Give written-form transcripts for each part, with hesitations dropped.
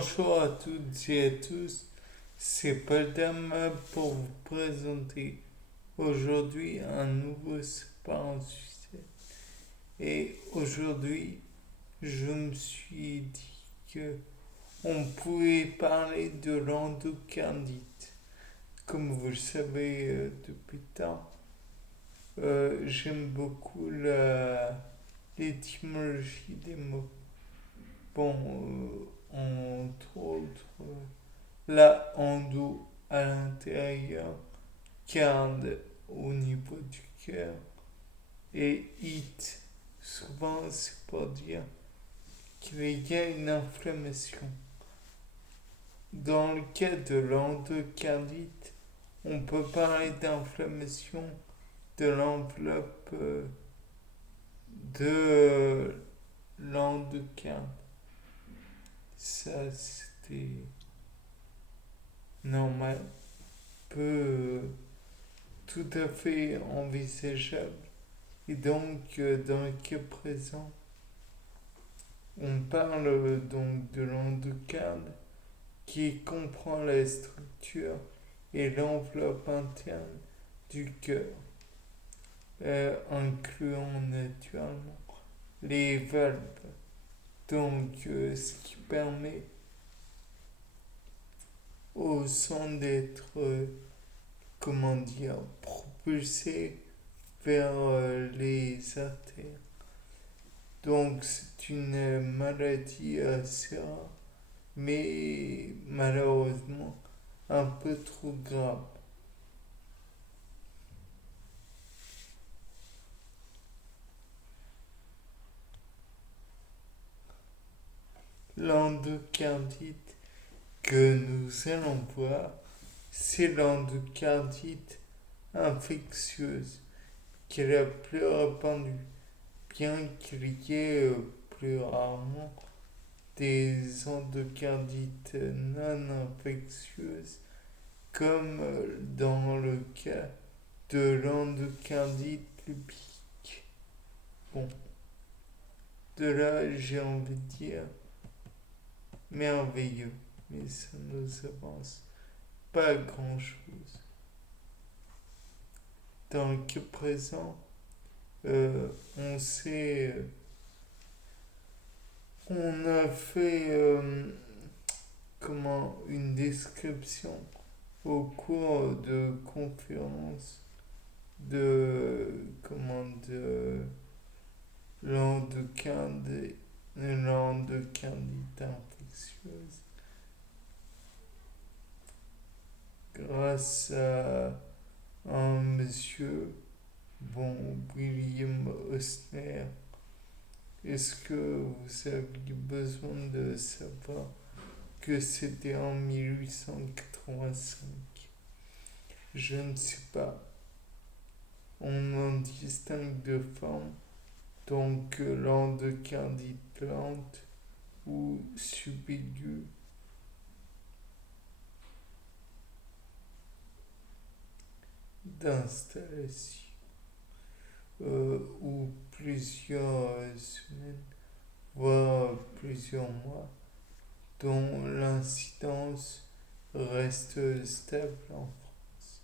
Bonjour à toutes et à tous, c'est Padam pour vous présenter aujourd'hui un nouveau Sport en succès. Et aujourd'hui, je me suis dit que on pouvait parler de l'endocardite. Comme vous le savez depuis tant, j'aime beaucoup l'étymologie des mots. Bon, entre autres, la endo à l'intérieur, garde au niveau du cœur et it, souvent c'est pour dire qu'il y a une inflammation. Dans le cas de l'endocardite, on peut parler d'inflammation de l'enveloppe de l'endocarde. Ça, c'était normal, peu tout à fait envisageable. Et donc, dans le cas présent, on parle donc de l'endocarde qui comprend la structure et l'enveloppe interne du cœur, incluant naturellement les valves. Donc, ce qui permet au sang d'être, comment dire, propulsé vers les artères. Donc c'est une maladie assez rare, mais malheureusement un peu trop grave. L'endocardite que nous allons voir, c'est l'endocardite infectieuse, qui est la plus répandue, bien qu'il y ait plus rarement des endocardites non infectieuses, comme dans le cas de l'endocardite lubique. Bon, de là, j'ai envie de dire merveilleux, mais ça nous avance pas grand-chose. Dans le cas présent, on sait, on a fait comment une description au cours de conférences de l'endocardite infectieuse grâce à un monsieur, bon, William Osner. Est-ce que vous aviez besoin de savoir que c'était en 1885? Je ne sais pas. On en distingue deux formes, donc l'endocardite lente ou subaiguë d'installation, ou plusieurs semaines, voire plusieurs mois, dont l'incidence reste stable en France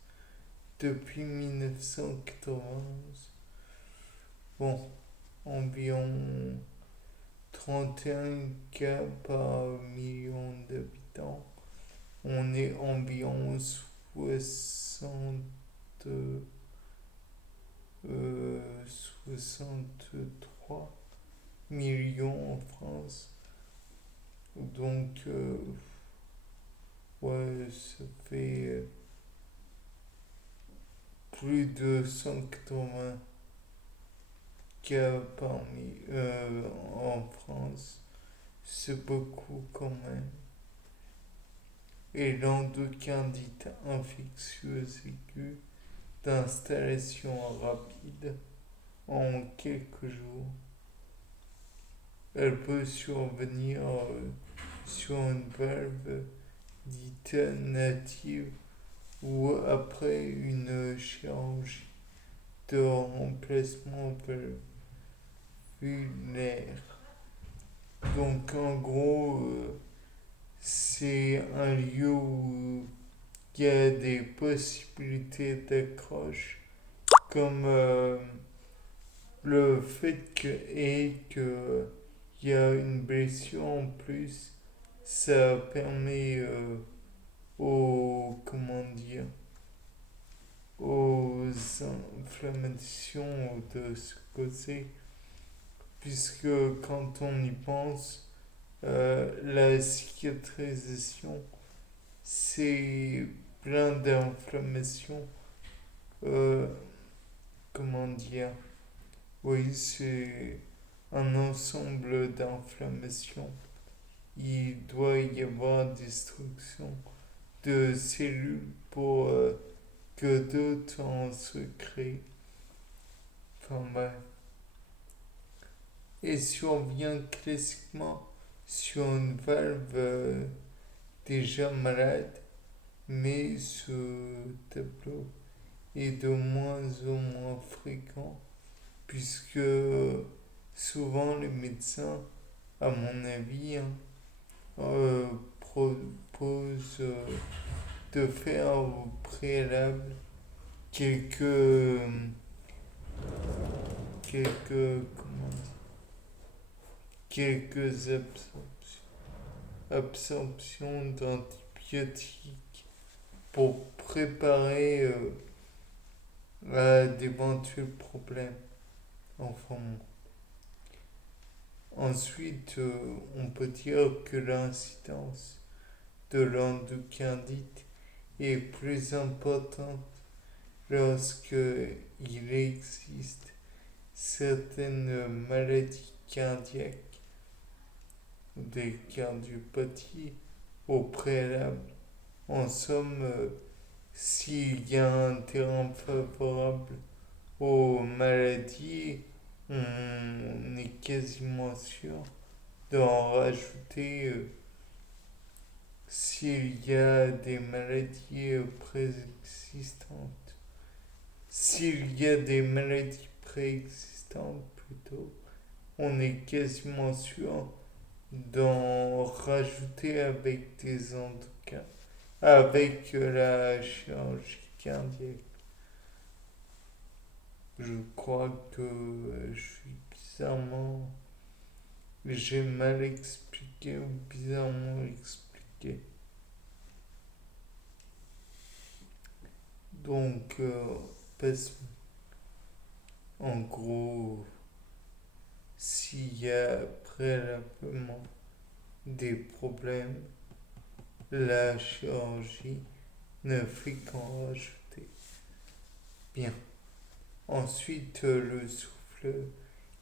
depuis 1991. Bon, environ 31 cas par million d'habitants. On est environ 63 millions en France. Donc, ouais, ça fait plus de 180 cas en France. C'est beaucoup quand même. Et l'endocardite infectieuse aiguë d'installation rapide en quelques jours. Elle peut survenir sur une valve dite native ou après une chirurgie de remplacement valvulaire. Donc en gros, c'est un lieu où il y a des possibilités d'accroche, comme le fait que il y a une blessure en plus, ça permet comment dire, aux inflammations de se causer, puisque quand on y pense, la cicatrisation, c'est plein d'inflammations. euh, comment dire? Oui, c'est un ensemble d'inflammations. Il doit y avoir destruction de cellules pour que d'autres en se créent. Enfin bref. Et si on vient classiquement sur une valve déjà malade, mais ce tableau est de moins en moins fréquent, puisque souvent les médecins, à mon avis, hein, proposent de faire au préalable quelques, comment dire, quelques absorptions d'antibiotiques pour préparer à d'éventuels problèmes. Enfin, ensuite, on peut dire que l'incidence de l'endocardite est plus importante lorsque il existe certaines maladies cardiaques ou des cardiopathies au préalable. En somme, s'il y a un terrain favorable aux maladies, on est quasiment sûr d'en rajouter s'il y a des maladies préexistantes. S'il y a des maladies préexistantes plutôt, on est quasiment sûr d'en rajouter avec des endocrins, avec la chirurgie cardiaque. Je crois que je suis bizarrement. J'ai mal expliqué ou bizarrement expliqué. Donc, parce en gros, s'il y a préalablement des problèmes, la chirurgie ne fait qu'en rajouter. Bien. Ensuite, le souffle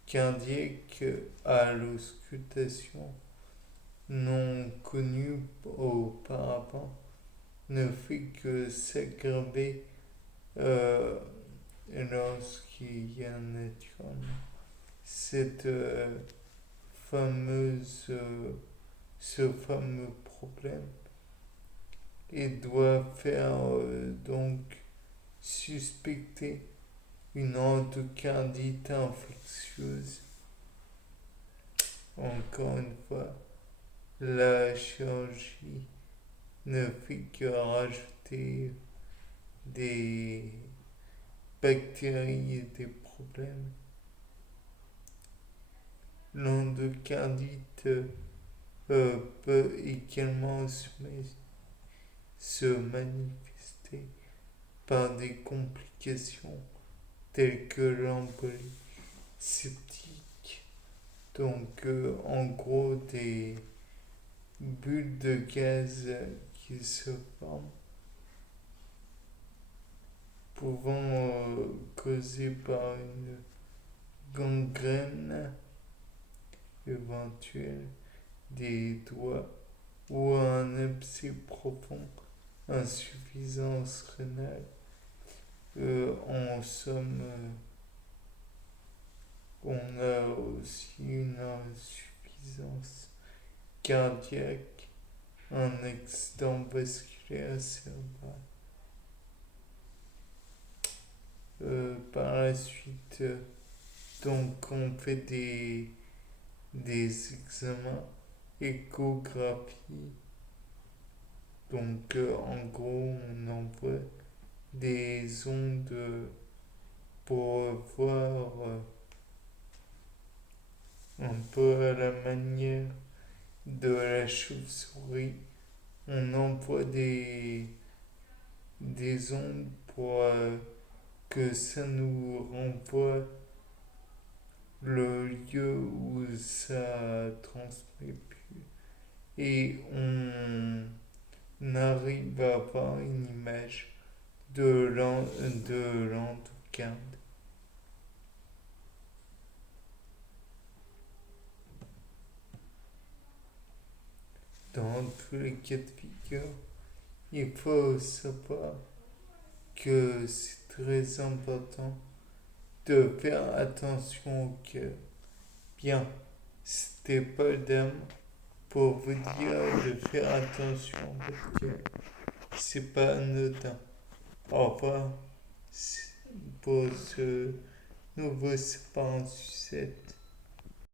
cardiaque à l'auscultation non connue auparavant ne fait que s'aggraver lorsqu'il y a naturellement cette fameuse, ce fameux problème et doit faire donc suspecter une endocardite infectieuse. Encore une fois, la chirurgie ne fait que rajouter des bactéries et des problèmes. L'endocardite peut également se manifester par des complications telles que l'embolie septique, donc en gros des bulles de gaz qui se forment, pouvant causer par une gangrène éventuelle des doigts ou un abcès profond, insuffisance rénale. En somme, on a aussi une insuffisance cardiaque, un accident vasculaire cérébral. Par la suite, donc on fait des examens, échographie Donc, en gros, on envoie des ondes pour voir un peu à la manière de la chauve-souris. On envoie des ondes pour que ça nous renvoie le lieu où ça transmet plus. Et on arrive à avoir une image de l'endocarde. Dans tous les cas de figure, il faut savoir que c'est très important de faire attention au cœur. Bien, c'était pas d'âme pour vous dire de faire attention à votre cœur. C'est pas anodin. Au revoir pour ce nouveau Spa en sucette.